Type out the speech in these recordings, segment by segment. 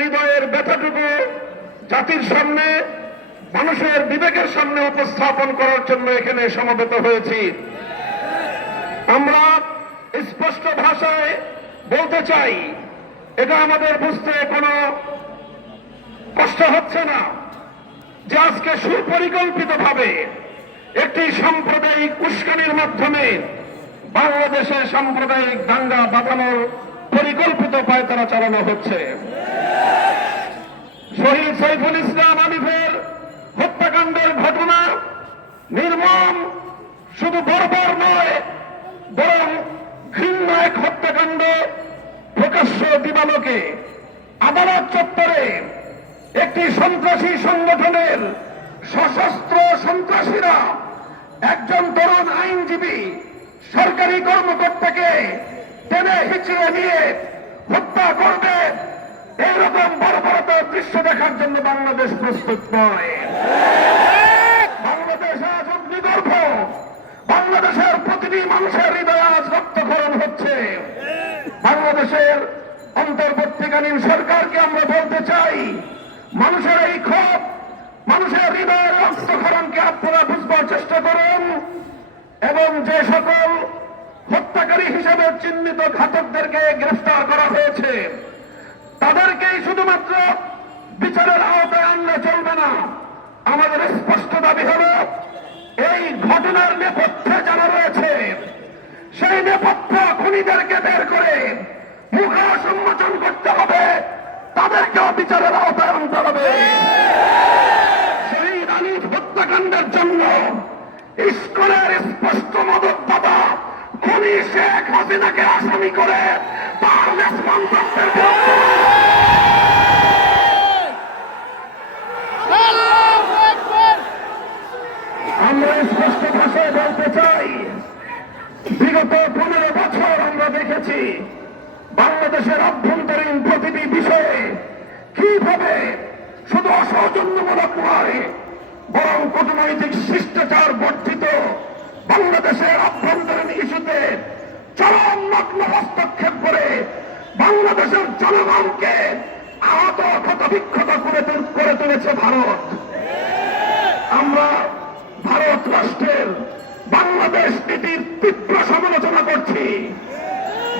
হৃদয়ের ব্যথাটুকু জাতির সামনে, মানুষের বিবেকের সামনে উপস্থাপন করার জন্য এখানে সমবেত হয়েছি। আমরা স্পষ্ট ভাষায় বলতে চাই, এটা আমাদের বুঝতে কোনো কষ্ট হচ্ছে না যে আজকে সুপরিকল্পিতভাবে একটি সাম্প্রদায়িক উস্কানির মাধ্যমে বাংলাদেশে সাম্প্রদায়িক দাঙ্গা বাঁধানোর পরিকল্পিত পায়তারা চালানো হচ্ছে। শহীদ সাইফুল ইসলাম আলিফের হত্যাকাণ্ডের ঘটনা নির্মম, শুধু বর্বর নয়, বরং ঘৃণ্য এক হত্যাকাণ্ড। প্রকাশ্য দিবালোকে আদালত চত্বরে একটি সন্ত্রাসী সংগঠনের সশস্ত্র সন্ত্রাসীরা একজন তরুণ আইনজীবী, সরকারি কর্মকর্তাকে টেনে হিচড়ে নিয়ে হত্যা করবে, এইরকম বর্বরতার দৃশ্য দেখার জন্য বাংলাদেশ প্রস্তুত নয়। বাংলাদেশ আজ অগ্নিগর্ভ, বাংলাদেশের প্রতিটি মানুষের হৃদয়ে আজ রক্তক্ষরণ হচ্ছে। বাংলাদেশের অন্তর্বর্তীকালীন সরকারকে আমরা বলতে চাই, মানুষের এই ক্ষোভ, মানুষের হৃদয়ের রক্তক্ষরণকে আপনারা বুঝবার চেষ্টা করুন এবং যে সকল হত্যাকারী হিসেবে চিহ্নিত ঘাতকদেরকে গ্রেফতার করা হয়েছে তাদেরকেই শুধুমাত্র বিচারের আওতায় আনলে চলবে না। আমাদের স্পষ্ট দাবি হল, এই ঘটনার নেপথ্যে যারা রয়েছে সেই নেপথ্য খুনিদেরকে বের করে মুখোশ উন্মোচন করতে হবে, তাদেরকেও বিচারের আওতায় আনতে হবে। শহীদ আলিফ হত্যাকাণ্ডের জন্য ইস্কনের স্পষ্ট মদতদাতা খুনি শেখ হাসিনাকে আসামি করে তার দেশমন্ত্রীর আমরা স্পষ্ট ভাষায় বলতে চাই, বিগত 15 বছর আমরা দেখেছি বাংলাদেশের অভ্যন্তরীণ প্রতিটি বিষয়ে কিভাবে শুধু অসৌজন্যমূলক নয়, বরং কূটনৈতিক শিষ্টাচার বর্ধিত বাংলাদেশের অভ্যন্তরীণ ইস্যুতে চরম নগ্ন হস্তক্ষেপ করে বাংলাদেশের জনগণকে আহত ক্ষতবিক্ষত করে তুলেছে ভারত। আমরা ভারত রাষ্ট্রের বাংলাদেশ নীতির তীব্র সমালোচনা করছি।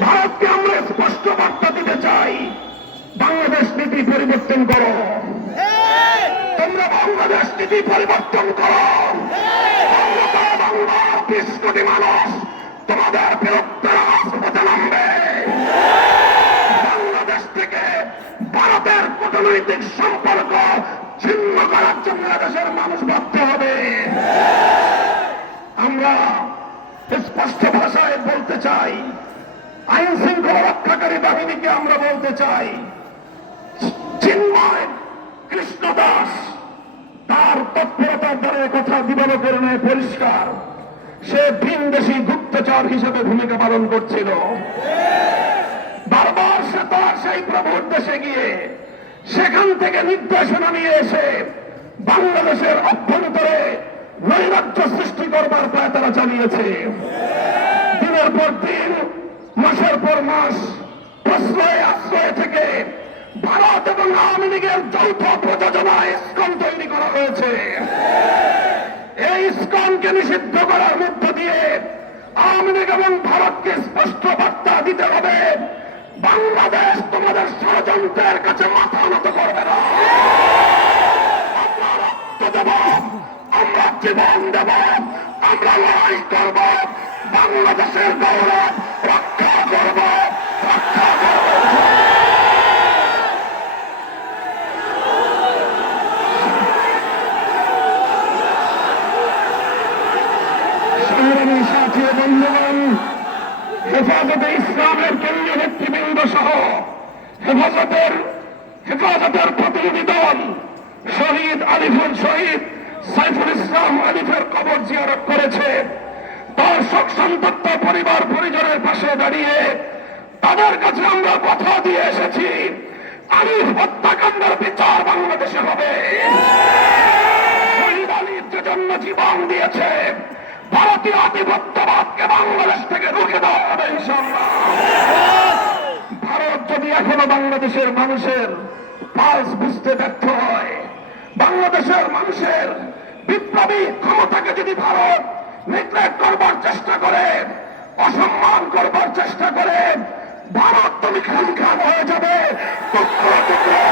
ভারতকে আমরা স্পষ্ট বার্তা দিতে চাই, বাংলাদেশ নীতি পরিবর্তন করো, তোমরা বাংলাদেশ নীতি পরিবর্তন করো। 20 কোটি মানুষ তোমাদের বিরুদ্ধে রাজপথে নামবে। বাংলাদেশ থেকে ভারতের কূটনৈতিক সম্পর্ক ছিন্ন করার জন্য দেশের মানুষ ভাবতে হবে। আমরা স্পষ্ট ভাষায় বলতে চাই, আইন শৃঙ্খলা রক্ষাকারী বাহিনীকে আমরা বলতে চাই, চিন্ময় কৃষ্ণ দাস তার তৎপরতার দ্বারা কথা দিবালোকরণে পরিষ্কার, সে ভিনদেশী গুপ্তচর হিসেবে ভূমিকা পালন করছিল। বারবার সে তার সেই প্রভুর দেশে গিয়ে সেখান থেকে নির্দেশনা নিয়ে এসে বাংলাদেশের অভ্যন্তরে নৈরাজ্য সৃষ্টি করবার পায়তারা চালিয়েছে। দিনের পর দিন, মাসের পর মাস প্রশ্রয় আশ্রয় থেকে ভারত এবং আওয়ামী লীগের যৌথ প্রযোজনায় ইসকন তৈরি করা হয়েছে। এই ইসকনকে নিষিদ্ধ করার মধ্য দিয়ে আওয়ামী লীগ এবং ভারতকে স্পষ্ট বার্তা দিতে হবে, বাংলাদেশ তোমাদের ষড়যন্ত্রের কাছে মাথা নত করবে না। আমরা রক্ত দেব, আমরা জীবন দেব, আমরা লড়াই করব, বাংলাদেশের গৌরব রক্ষা করব, রক্ষা করব। বন্ধুগণ, হেফাজতে ইসলামের কেন্দ্রীয় নেতৃবৃন্দ সহ হেফাজতের প্রতিনিধি দল শহীদ সাইফুল ইসলাম আলিফের কবর জিয়ারত করেছে। তার শোক সন্তপ্ত পরিবার পরিজনের পাশে দাঁড়িয়ে তাদের কাছে আমরা কথা দিয়ে এসেছি, আলিফ হত্যাকাণ্ডের বিচার বাংলাদেশে হবে। শহীদ আলিফ যে জন্য জীবন দিয়েছে, ভারতীয় আধিপত্যবাদকে বাংলাদেশ থেকে রুখে দেওয়া হবে ইনশাআল্লাহ। ভারত যদি এখনো বাংলাদেশের মানুষের পালস বুঝতে ব্যর্থ হয়, বাংলাদেশের মানুষের বিপ্লবী ক্ষমতাকে যদি ভারত নেগলেক্ট করবার চেষ্টা করে, অসম্মান করবার চেষ্টা করে, ভারত তুমি খান খান হয়ে যাবে, টুকরো টুকরো